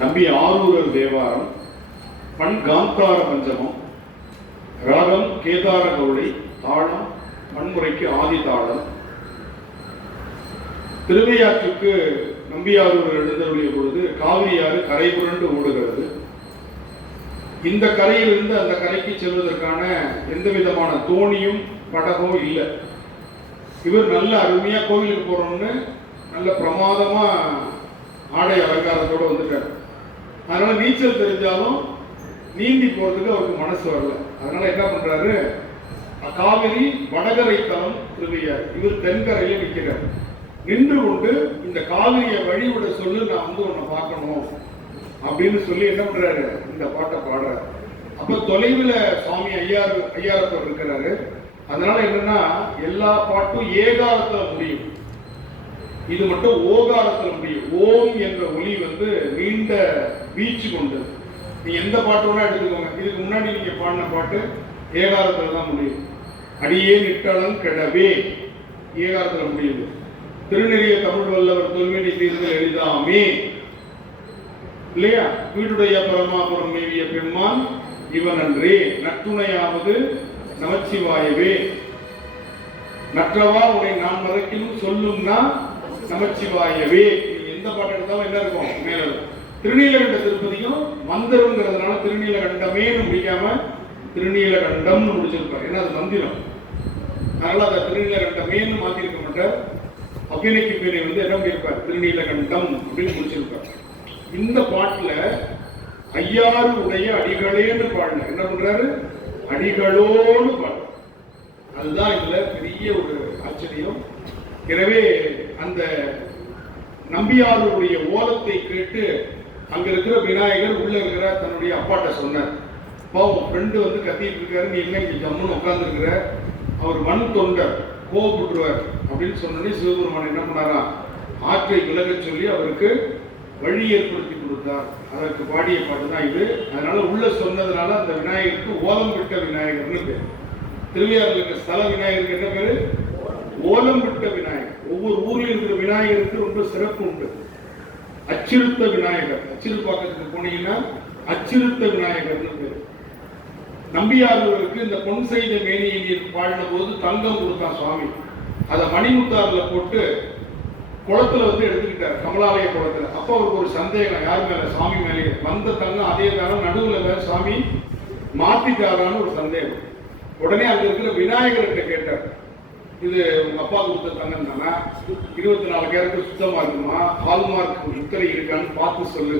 நம்பி ஆரூரர் தேவாரம் பண் காந்தார பஞ்சமம் ராகம் கேதார கௌளை தாளம் பன்முறைக்கு ஆதி தாளம். திருவையாற்றுக்கு நம்பியாரூர் எழுந்தருளிய பொழுது காவிரியாறு கரை புரண்டு ஓடுகிறது. இந்த கரையிலிருந்து அந்த கரைக்கு செல்வதற்கான எந்த விதமான தோணியும் படகோ இல்லை. இவர் நல்ல அருமையாக கோவிலுக்கு போகிறோம்னு நல்ல பிரமாதமாக ஆடை அலங்காரத்தோடு வந்துட்டார். அதனால நீச்சல் தெரிஞ்சாலும் நீந்தி போறதுக்கு அவருக்கு மனசு வரல. அதனால என்ன பண்றாரு? காவிரி வடகரை தலம் திருவையார் இவர் தென்கரையில் நிற்கிறார் நின்று கொண்டு இந்த காவிரியை வழிவிட சொல்லு நான் வந்து உன்னை பார்க்கணும் அப்படின்னு சொல்லி என்ன பண்றாரு? இந்த பாட்டை பாடுறாரு. அப்ப தொலைவில் சுவாமி ஐயாறு ஐயாரத்தவர் இருக்கிறாரு. அதனால என்னன்னா எல்லா பாட்டும் ஏகாரத்தில் முடியும். இது மட்டும் ஓகாரத்துல முடியும் ஓம் என்ற ஒலி வந்து நீண்ட வீச்சு கொண்டது. நீ எந்த பாட்டு வேணா எடுத்துக்கோங்க. இதுக்கு முன்னாடி நீங்க பாடின பாட்டு ஏகாரத்தில் தான் முடியும் அடியே நிட்டாலும் கெடவே. ஏகாரத்துல முடியுது. திருநெறிய தமிழ் வல்லவர் தொல்மேடி தீர்த்தல் எளிதாமே. இல்லையா? வீடுடைய பரமாபுரம் மேவிய பெண்மான் இவன் அன்றே நற்றுணையாவது நமச்சிவாயவே. நற்றவா உன்னை நான் மறக்கிலும் சொல்லும்னா நமச்சிவாயவே எந்த பாட்டு எடுத்தாலும் என்ன இருக்கும்? மேல திருநீலகண்ட திருப்பதியும் மந்திரம்ங்கிறதுனால திருநீலகண்டமேன்னு முடிக்காம திருநீலகண்டம்னு முடிச்சிருப்பார். ஏன்னா அது மந்திரம். அதனால அதை திருநீலகண்டமேன்னு மாத்திருக்க மாட்டார். அபிநய்க்கு பேரை வந்து என்ன பண்ணியிருப்பார் திருநீலகண்டம் அப்படின்னு முடிச்சிருப்பார். இந்த பாட்டுல ஐயாறு உடைய அடிகளேன்னு பாடல என்ன பண்றாரு? அடிகளோன்னு பாடு அதுதான் இதுல பெரிய ஒரு ஆச்சரியம். எனவே அந்த நம்பியாருடைய ஓலத்தை கேட்டு அங்க இருக்கிற விநாயகர் உள்ள இருக்கிற தன்னுடைய அப்பாட்ட சொன்னார். பாவம் ஃப்ரெண்டு வந்து கத்திட்டு இருக்காரு நீ என்ன இங்க ஜம்முன்னு உட்கார்ந்துருக்கிற? அவர் மண் தொண்டர் கோவப்பட்டுருவார் அப்படின்னு சொன்னோடனே சிவபெருமான் என்ன பண்ணாரா? ஆற்றை விலக சொல்லி அவருக்கு வழி ஏற்படுத்தி கொடுத்தார். அதற்கு பாடிய பாட்டு தான் இது. அதனால உள்ள சொன்னதுனால அந்த விநாயகருக்கு ஓலம் விட்ட விநாயகர்னு பேர். திருவையாறு இருக்க ஸ்தல விநாயகருக்கு என்ன பேரு? ஓலம் விட்ட விநாயகர். ஒவ்வொரு ஊரில் இருக்கிற விநாயகருக்கு ரொம்ப சிறப்பு உண்டு. அச்சிறுத்த விநாயகர். அச்சிறுப்பாக்கத்துக்கு போனீங்கன்னா அச்சிறுத்த விநாயகர்னு பேரு. நம்பியாரூருக்கு இந்த பொன் செய்த மேனியில் பாடின போது தங்கம் கொடுத்தான் சுவாமி. அதை மணிமுத்தாரில் போட்டு குளத்துல வந்து எடுத்துக்கிட்டார் கமலாலய குளத்துல. அப்போ அவருக்கு ஒரு சந்தேகம் யார் மேல? சாமி மேலே வந்த தங்கம் அதே தரம் நடுவில் வேற சாமி மாத்திட்டாரான்னு ஒரு சந்தேகம். உடனே அங்க இருக்கிற விநாயகர்கிட்ட கேட்டார் இது உங்க அப்பா கொடுத்த தங்கம் இருபத்தி நாலு கேரட் சுத்தமா இருக்குமா? ஹால்மார்க் முத்திரை இருக்கான்னு பார்த்து சொல்லு.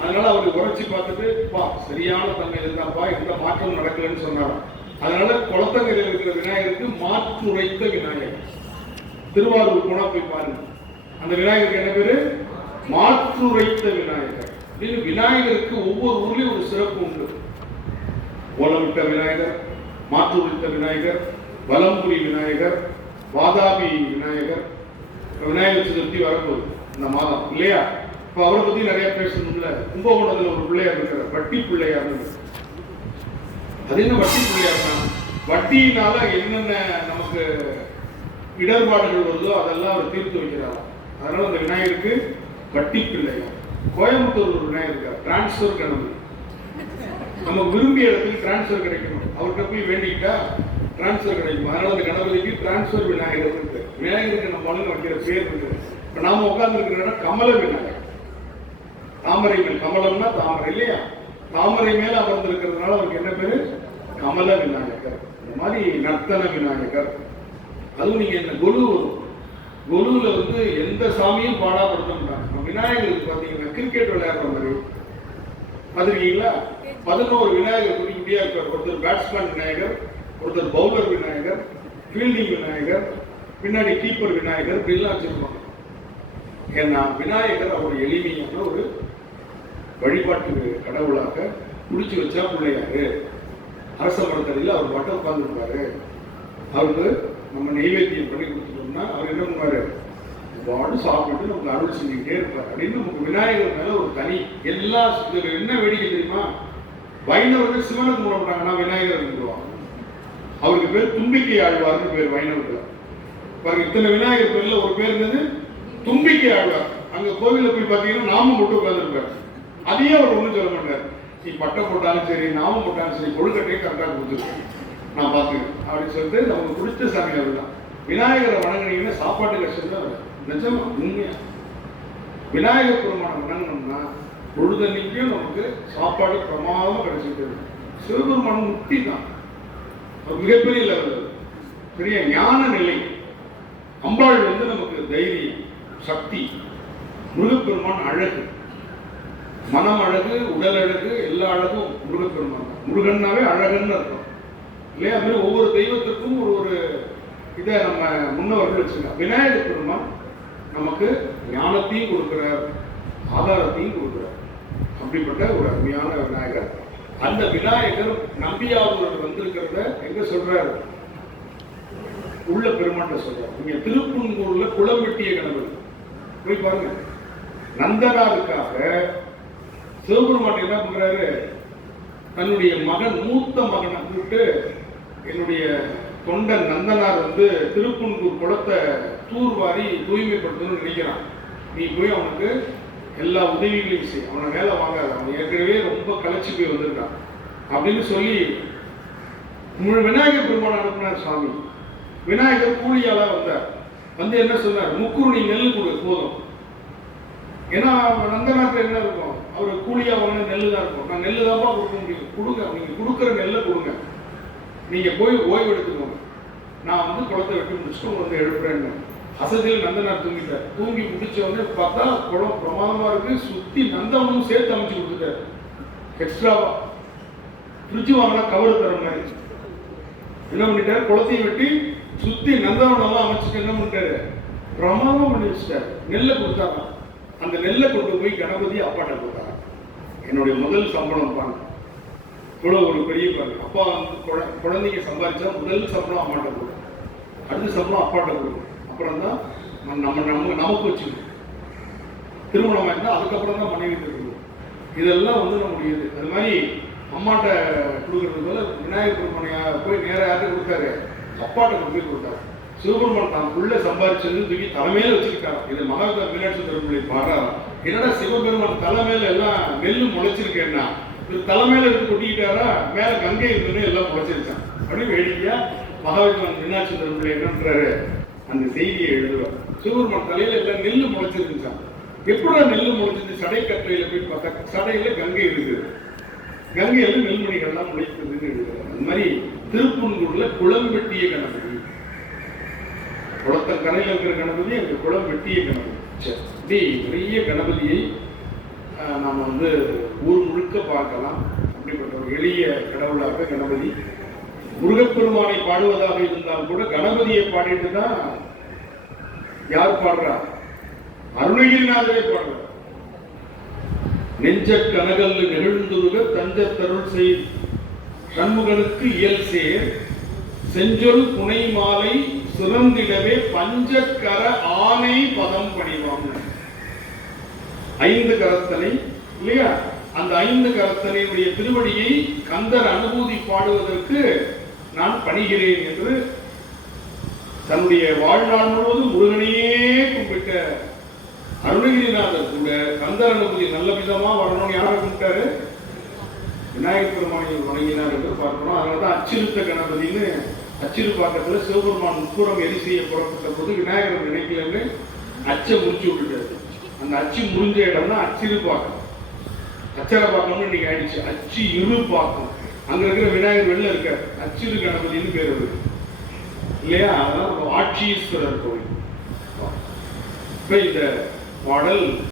அதனால அவர் உரைச்சி பார்த்துட்டு பா சரியான தங்கம் இருந்தாப்பா எந்த மாற்றம் நடக்கலன்னு சொன்னாராம் அதனால குளத்தங்கையில் இருக்கிற விநாயகருக்கு மாற்றுரைத்த விநாயகர். திருவாரூர் போனா போய் பாருங்க. அந்த விநாயகருக்கு என்ன பேரு? மாற்றுரைத்த விநாயகர். இது விநாயகருக்கு ஒவ்வொரு ஊர்லயும் ஒரு சிறப்பு உண்டு. ஓலமிட்ட விநாயகர் மாற்றுரைத்த விநாயகர் வலம்புரி விநாயகர் வாதாபி விநாயகர் விநாயகர் சதுர்த்தி வரப்போகுது. இந்த மாதம். இல்லையா? இப்போ அவரை பத்தி நிறைய பேசணும்ல. கும்பகோணத்துல ஒரு பிள்ளையார் இருக்கிற வட்டி பிள்ளையார் அது என்ன வட்டி பிள்ளையா இருந்தாங்க வட்டியினால என்னென்ன நமக்கு இடர்பாடுகள் வருதோ அதெல்லாம் அவர் தீர்த்து வைக்கிறார். அதனால அந்த விநாயகருக்கு வட்டி பிள்ளையார். கோயம்புத்தூர் ஒரு விநாயகர் டிரான்ஸ்ஃபர் கணபதி நம்ம விரும்பிய இடத்துக்கு டிரான்ஸ்ஃபர் கிடைக்கணும் அவர்கிட்ட போய் வேண்டிக்கிட்டா டிரான்ஸ்ஃபர் கிடைக்கும். அதனால அந்த கணபதிக்கு டிரான்ஸ்ஃபர் விநாயகர் இருக்கு. விநாயகருக்கு நம்ம மனு வைக்கிற பேர் இருக்கு. இப்ப நாம உட்கார்ந்துருக்கிற இடம் கமல விநாயகர். தாமரை மேல். கமலம்னா தாமரை இல்லையா? தாமரை மேல அமர்ந்திருக்கிறதுனால அவருக்கு என்ன பேரு? கமல விநாயகர். இந்த மாதிரி நர்த்தன விநாயகர். அதுவும் நீங்க இந்த கொலு வரும் கொலுவுல வந்து எந்த சாமியும் பாடாப்படுத்த மாட்டாங்க விநாயகருக்கு பார்த்தீங்கன்னா கிரிக்கெட் விளையாடுற மாதிரி பார்த்துருக்கீங்களா பதினோரு விநாயகர் குடி குட்டியா ஒருத்தர் பேட்ஸ்மேன் விநாயகர் ஒருத்தர் பவுலர் விநாயகர் ஃபீல்டிங் விநாயகர் பின்னாடி கீப்பர் விநாயகர் இப்படிலாம் வச்சிருப்பாங்க. ஏன்னா விநாயகர் அவர் எளிமையான ஒரு வழிபாட்டு கடவுளாக முடிச்சு வச்சா பிள்ளையாரு. அரச மரத்தடியில் அவர் மட்டும் உட்காந்துருப்பாரு அவருக்கு நம்ம நெய்வேத்தியம் பண்ணி கொடுத்துட்டோம்னா அவர் என்ன பண்ணுவாரு? பாடு சாப்பிட்டு நமக்கு அருள் செஞ்சுக்கிட்டே இருப்பார். அப்படின்னு நமக்கு விநாயகர் மேல ஒரு தனி எல்லா இதுல என்ன வேடிக்கை தெரியுமா? வைணவர்கள் சிவனை கும்பிடப்பட்டாங்கன்னா விநாயகர் கும்பிடுவாங்க அவருக்கு பேர் தும்பிக்கை ஆழ்வார்னு பேர் வைணவர்கள். பாருங்க இத்தனை விநாயகர் பேர்ல ஒரு பேர் இருந்தது தும்பிக்கை ஆழ்வார். அங்க கோவில போய் பார்த்தீங்கன்னா நாம மட்டும் உட்காந்துருப்பாரு அதையே அவர் ஒன்றும் சொல்ல மாட்டார். நீ பட்டம் போட்டாலும் சரி நாமம் போட்டாலும் சரி கொழுக்கட்டையும் கரெக்டாக கொடுத்துருக்கேன் நான் பார்த்துக்கிறேன் அப்படின்னு சொல்லிட்டு நமக்கு பிடிச்ச சாமி அவர் தான் விநாயகரை வணங்குனீங்கன்னா சாப்பாட்டு கஷ்டம் தான் வரும். நிஜமா உண்மையா? விநாயகர் பெருமானை வணங்கணும்னா பொழுதன்னைக்கும் நமக்கு சாப்பாடு பிரமாதமாக கிடைச்சிட்டு இருக்கு. சிவபெருமான் முக்தி தான் ஒரு மிகப்பெரிய லெவல் பெரிய ஞான நிலை. அம்பாள் வந்து நமக்கு தைரியம் சக்தி. முருகப்பெருமான் அழகு. மனம் அழகு உடல் அழகு எல்லா அழகும் முருகப்பெருமான் தான். முருகன்னாவே அழகுன்னு இருக்கும் இல்லையா? அது மாதிரி ஒவ்வொரு தெய்வத்திற்கும் ஒரு ஒரு இதை நம்ம முன்னோர்கள் வச்சுக்கலாம். விநாயகர் பெருமான் நமக்கு ஞானத்தையும் கொடுக்குறார் ஆதாரத்தையும் கொடுக்குறார். அப்படிப்பட்ட ஒரு அருமையான விநாயகர். அந்த விநாயகர் நம்பியாவூர் வந்திருக்கிறத எங்க சொல்றாரு? உள்ள பெருமாட்ட சொல்றாரு. நீங்க திருப்பூங்கூர்ல குளம் வெட்டிய கணவர் போய் பாருங்க. நந்தனாருக்காக சிவபெருமாட்டை என்ன பண்றாரு? தன்னுடைய மகன் மூத்த மகனை கூப்பிட்டு என்னுடைய தொண்டன் நந்தனார் வந்து திருப்புன்கூர் குளத்தை தூர்வாரி தூய்மைப்படுத்தணும்னு நினைக்கிறான். நீ போய் அவனுக்கு எல்லா உதவிகளையும் செய். அவனை மேலே வாங்காத. அவன் ஏற்கனவே ரொம்ப களைச்சி போய் வந்திருக்கான். அப்படின்னு சொல்லி முழு விநாயகர் பெருமான் அனுப்பினார் சுவாமி. விநாயகர் கூலியாளாக வந்தார். வந்து என்ன சொன்னார்? முக்குருணி நெல் கொடு போதும். ஏன்னா நந்தனாக்கு என்ன இருக்கும்? அவர் கூலியா வாங்கின நெல் தான் இருக்கும். நான் நெல் தான்ப்பா கொடுக்க முடியும். கொடுங்க. நீங்க கொடுக்குற நெல்லை கொடுங்க. நீங்க போய் ஓய்வு எடுத்துக்கோங்க. நான் வந்து குளத்தை வெட்டி முடிச்சுட்டு உங்களை வந்து எழுப்புறேன்னு. அசதியில் நந்தனார் தூங்கிட்டார். தூங்கி முடிச்ச உடனே பார்த்தா குளம் பிரமாதமா இருக்கு. சுத்தி நந்தவனும் சேர்த்து அமைச்சு கொடுத்துட்டாரு. எக்ஸ்ட்ராவா ஃப்ரிட்ஜ் வாங்கினா கவர் தர மாதிரி. என்ன பண்ணிட்டாரு? குளத்தையும் வெட்டி சுத்தி நந்தவனெல்லாம் அமைச்சுட்டு என்ன பண்ணிட்டாரு? பிரமாதம் பண்ணி வச்சுட்டாரு. நெல்லை கொடுத்தாங்க அந்த நெல்லை கொண்டு போய் கணபதி அப்பாட்ட கொடுத்தாங்க என்னுடைய முதல் சம்பளம் பாங்க இவ்வளோ ஒரு பெரிய அப்பா வந்து குழ- குழந்தைங்க சம்பாதிச்சா முதல் சம்பளம் அம்மாட்ட கொடுக்கும். அடுத்த சம்பளம் அப்பாட்ட கொடுக்கும். அப்புறம் தான் நம்ம நம்ம நமக்கு வச்சுக்கணும். திருமணம் ஆயிருந்தா அதுக்கப்புறம் தான் மனைவி கொடுக்கணும். இதெல்லாம் வந்து நம்முடைய இது. அது மாதிரி அம்மாட்ட கொடுக்கறது போல விநாயகர் பெருமனையா போய் நேராக யார்கிட்ட கொடுத்தாரு? அப்பாட்ட கொண்டு போய் கொடுத்தாரு. சிவபெருமான் தான் புள்ள சம்பாதிச்சது தூக்கி தலைமையில வச்சிருக்காரு இது மகாத்மா மீனாட்சி திருமணி பாடுறாரு என்னடா சிவபெருமான் தலைமையில எல்லாம் நெல்லு முளைச்சிருக்கேன்னா? இது தலைமையில இருந்து கொட்டிக்கிட்டாரா? மேல கங்கை இருந்ததுன்னு எல்லாம் முளைச்சிருச்சான் அப்படின்னு வேடிக்கையா மகாவித்வான் மீனாட்சி திருப்பதி என்னன்றாரு அந்த செய்தியை எழுதுவார் சிவபெருமான் தலையில எல்லாம் நெல்லு முளைச்சிருந்துச்சான் எப்படா நெல்லு முளைச்சிருந்து சடை கற்றையில போய் பார்த்தா சடையில கங்கை இருக்குது. கங்கையில நெல்மணிகள்லாம் முளைக்குதுன்னு எழுதுறாரு. அந்த மாதிரி திருப்பூன்கூர்ல குளம் வெட்டிய கணபதி. குளத்தன் கரையில் இருக்கிற கணபதி அந்த குளம் வெட்டிய கணபதி இப்படி நிறைய கணபதியை நாம வந்து ஊர் முழுக்க பார்க்கலாம். அப்படிப்பட்ட ஒரு எளிய கடவுளாக கணபதி. முருகப்பெருமானை பாடுவதாக இருந்தால் கூட கணபதியை பாடிட்டு தான் யார் பாடுறா? அருணகிரிநாதரே பாடுறார் நெஞ்ச கனகல்லு நெகிழ்ந்துருக தஞ்ச தருள் செய் சண்முகனுக்கு இயல் சேர். செஞ்சொல் புனை மாலை சுரந்திடவே பஞ்சக்கர ஆனை பதம் பணிவாங்க. ஐந்து கரத்தனை இல்லையா? அந்த ஐந்து கரத்தனையுடைய திருவடியை கந்தர் அனுபூதி பாடுவதற்கு நான் பணிகிறேன் என்று தன்னுடைய வாழ்நாள் முழுவதும் முருகனையே கும்பிட்ட அருணகிரிநாதர் கூட கந்தர் அனுபூதி நல்ல விதமா வரணும்னு யாரை கும்பிட்டாரு? விநாயகர் பெருமானை வணங்கினார் என்று பார்க்கணும். அதனால தான் அச்சிறுத்த கணபதினு அச்சிறு சிவபெருமான் முப்புறம் எரி செய்ய புறப்பட்ட போது விநாயகர் நினைக்கலன்னு அச்சை முடிச்சு விட்டுட்டாரு. அந்த அச்சு முடிஞ்ச இடம்னா அச்சிறு பார்க்கணும். அச்சரை பார்க்கணும்னு இன்னைக்கு ஆயிடுச்சு. அச்சு இரு பார்க்கணும். அங்க இருக்கிற விநாயகர் வெளில இருக்கார். அச்சிறு கணபதினு பேர் வருது. இல்லையா? அதான் ஆட்சீஸ்வரர் கோவில். இப்ப இந்த பாடல்